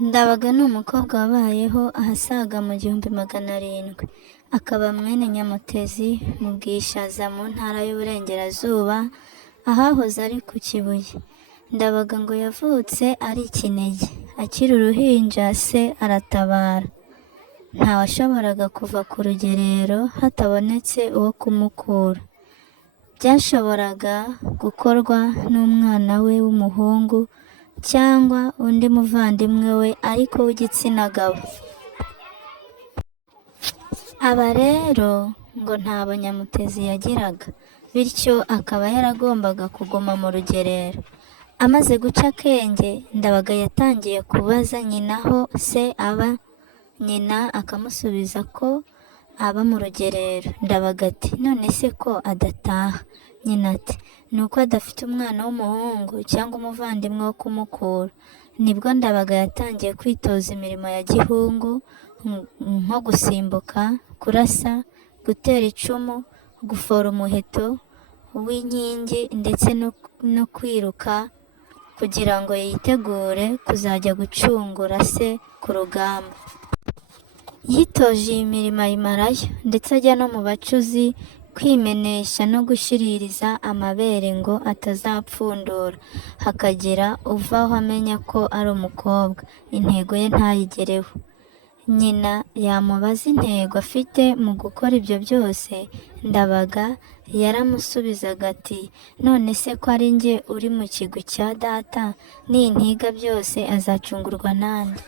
Ndabaga ni umukobwa wabayeho ahasaga mu 1700, akaba mwene Nyamutezi mu Bwishaza mu ntara y'Uburengerazuba, ahahoze ari ku Kibuye. Ndabaga ngo yavutse ari ikinege, akiri uruhinja se aratabara. Ntawashoboraga kuva ku rugerero hatabonetse uwo kumukura. Byashoboraga gukorwa n'umwana we w'umuhungu cyangwa undi muvandimwe we ariko w'igitsina gabo. Aba rero ngo nta Nyamutezi yagiraga, bityo akaba yaragombaga kuguma mu rugerero. Amaze guca akenge, Ndabaga yatangiye kubaza nyina aho se aba. Nyina akamusubiza ko aba mu rugerero. Ndabaga ati none se ko adataha? Nyina ati ni uko adafite umwana w'umuhungu cyangwa umuvandimwe wo kumukura. Nibwo Ndabaga yatangiye kwitoza imirimo ya gihungu, nko gusimbuka, kurasa, gutera icumu, gufora umuheto w'inkingi ndetse no kwiruka, kugira ngo yitegure kuzajya gucungura se ku rugamba. Yitoje iyi mirimo ayimarayo, ndetse ajya no mu bacuzi kwimenesha no gushiririza amabere ngo atazapfundura, hakagira uvaho amenya ko ari umukobwa, intego ye ntayigereho. Nyina yamubaza intego afite mu gukora ibyo byose, Ndabaga yaramusubizaga ati none se ko ari njye uri mu kigwi cya data, nintiga byose azacungurwa nande?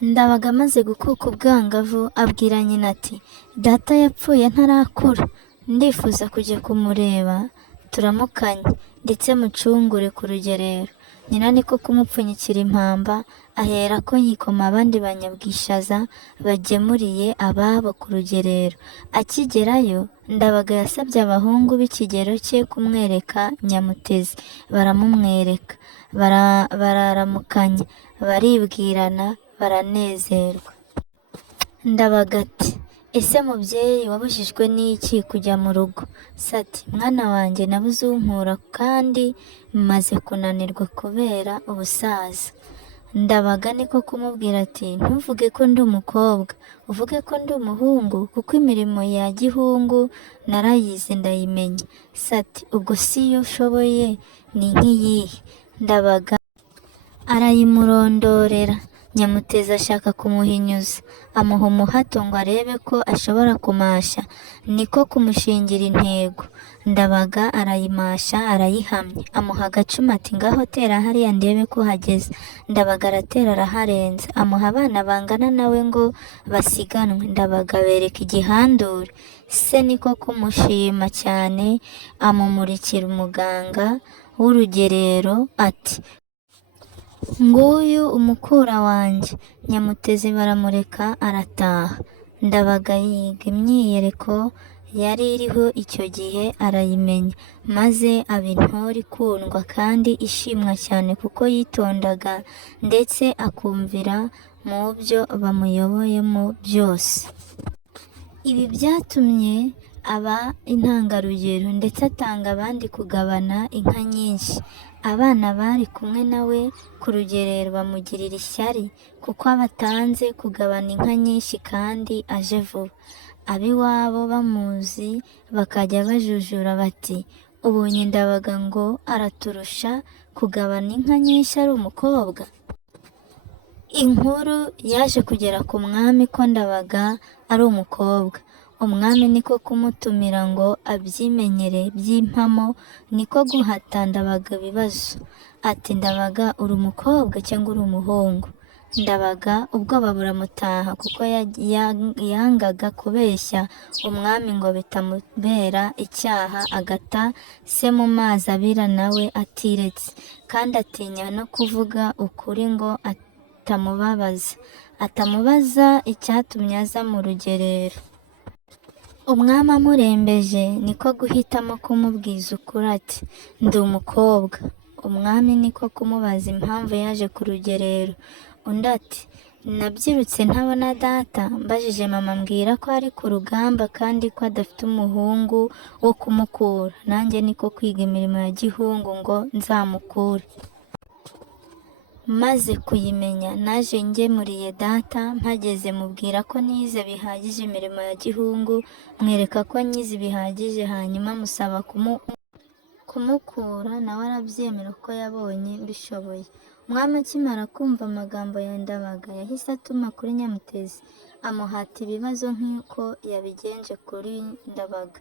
Ndabaga amaze gukuka ubwangavu abwira nyina ati data yapfuye ntarakura, ndifuza kujya kumureba turamukanye ndetse mucungure ku rugerero. Nyina niko kumupfunyikira impamba, ahera ko yikoma abandi Banyabwishaza bagemuriye ababo ku rugerero. Akigerayo, Ndabaga yasabye abahungu b'ikigero cye kumwereka Nyamutezi. Baramumwereka, bararamukanya, baribwirana, baranezerwa. Ndabaga ati ese mubyeyi wabujijwe n'iki kujya mu rugo? Sati mwana wanjye nabuze unkura kandi maze kunanirwa kubera ubusaza. Ndabaga niko kumubwira ati ntuvuge ko ndi umukobwa, uvuge ko ndi umuhungu, kuko imirimo ya gihungu narayize ndayimenya. Sati ubwo si yo ushoboye ni nk'iyihe? Ndabaga arayimurondorera. Nyamutezi ashaka kumuhinyuza, amuha umuhato ngo arebe ko ashobora kumasha, niko kumushingira intego. Ndabaga arayimasha arayihamya, amuha agacuma ati ngaho tera hariya ndebe ko hageze. Ndabaga aratera araharenza, amuha abana bangana nawe ngo basiganwe. Ndabaga bereka igihandure, se niko kumushima cyane, amumurikira umuganga w'urugerero ati nguyu umukura wanjye. Nyamutezi baramureka arataha. Ndabaga yiga imyiyereko yari iriho icyo gihe arayimenya, maze aba intore ikundwa kandi ishimwa cyane kuko yitondaga ndetse akumvira mu byo bamuyoboyemo byose. Ibi byatumye aba intangarugero ndetse atanga abandi kugabana inka nyinshi. Abana bari kumwe nawe ku rugerero bamugirira ishyari kuko abatanze kugabana inka nyinshi kandi aje vuba. Ab'iwabo bamuzi bakajya bajujura bati ubonye Ndabaga ngo araturusha kugabana inka nyinshi ari umukobwa. Inkuru yaje kugera ku mwami ko Ndabaga ari umukobwa. Umwami niko kumutumira ngo abyimenyere by'impamo, niko guhata Ndabaga ibibazo ati Ndabaga uri umukobwa cyangwa uri umuhungu? Ndabaga ubwoba buramutaha kuko yangaga kubeshya umwami ngo bitamubera icyaha, agata se mu mazi abira nawe atiretse, kandi atinya no kuvuga ukuri ngo atamubaza icyatumye aza mu rugerero. Umwami amurembeje niko guhitamo kumubwiza ukuri ati ndi umukobwa. Umwami niko kumubaza impamvu yaje ku rugerero. Undi ati nabyirutse ntabona data, mbajije mama mbwira ko ari ku rugamba kandi ko adafite umuhungu wo kumukura, nanjye niko kwiga imirimo ya gihungu ngo nzamukure. maze kuyimenya naje ngemuriye data, mpageze mubwira ko nize bihagije imirimo ya gihungu, mwereka ko nyize bihagije, hanyuma musaba kumukura, nawe arabyemera ko yabonye mbishoboye. Umwami akimara kumva amagambo ya Ndabaga yahise atuma kuri Nyamutezi amuhata ibibazo nk'uko yabigenje kuri Ndabaga.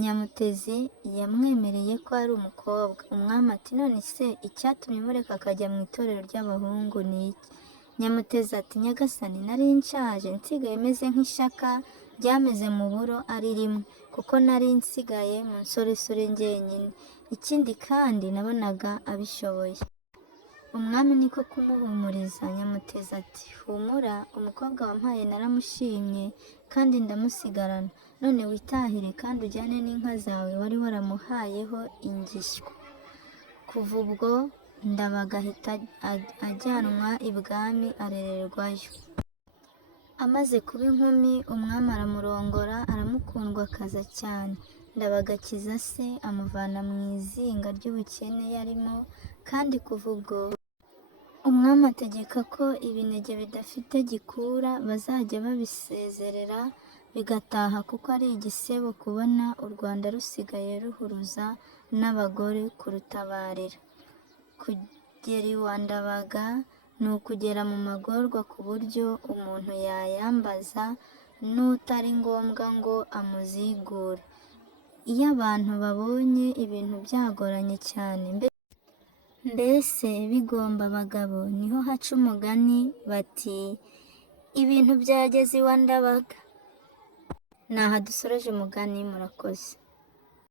Nyamutezi yamwemereye ko ari umukobwa. Umwami ati none se icyatumye mureka akajya mu itorero ry'abahungu ni iki? Nyamutezi ati nyagasani, nari nshaje nsigaye meze nk'ishaka ryameze mu buro ari rimwe, kuko nari nsigaye mu nsoresore njyenyine, ikindi kandi nabonaga abishoboye. Umwami niko kumuhumuriza. Nyamutezi ati humura, umukobwa wampaye naramushimye kandi ndamusigarana, none witahire kandi ujyane n'inka zawe wari waramuhayeho ingishywa. Kuva ubwo Ndabaga ahita ajyanwa ibwami arererwayo. Amaze kuba inkumi, umwami aramurongora, aramukundwakaza cyane. Ndabaga akiza se, amuvana mu izinga ry'ubukene yarimo, kandi kuva ubwo umwami ategeka ko ibinege bidafite gikura bazajya babisezerera bigataha, kuko ari igisebo kubona u Rwanda rusigaye ruhuruza n'abagore kurutabarira. Kugera iwa Ndabaga ni ukugera mu magorwa ku buryo umuntu yayambaza n'utari ngombwa ngo amuzigure. Iyo abantu babonye ibintu byagoranye cyane, mbese bigomba abagabo, niho haca umugani bati ibintu byageze iwa Ndabaga. Ni aha dusoreje umugani, murakoze.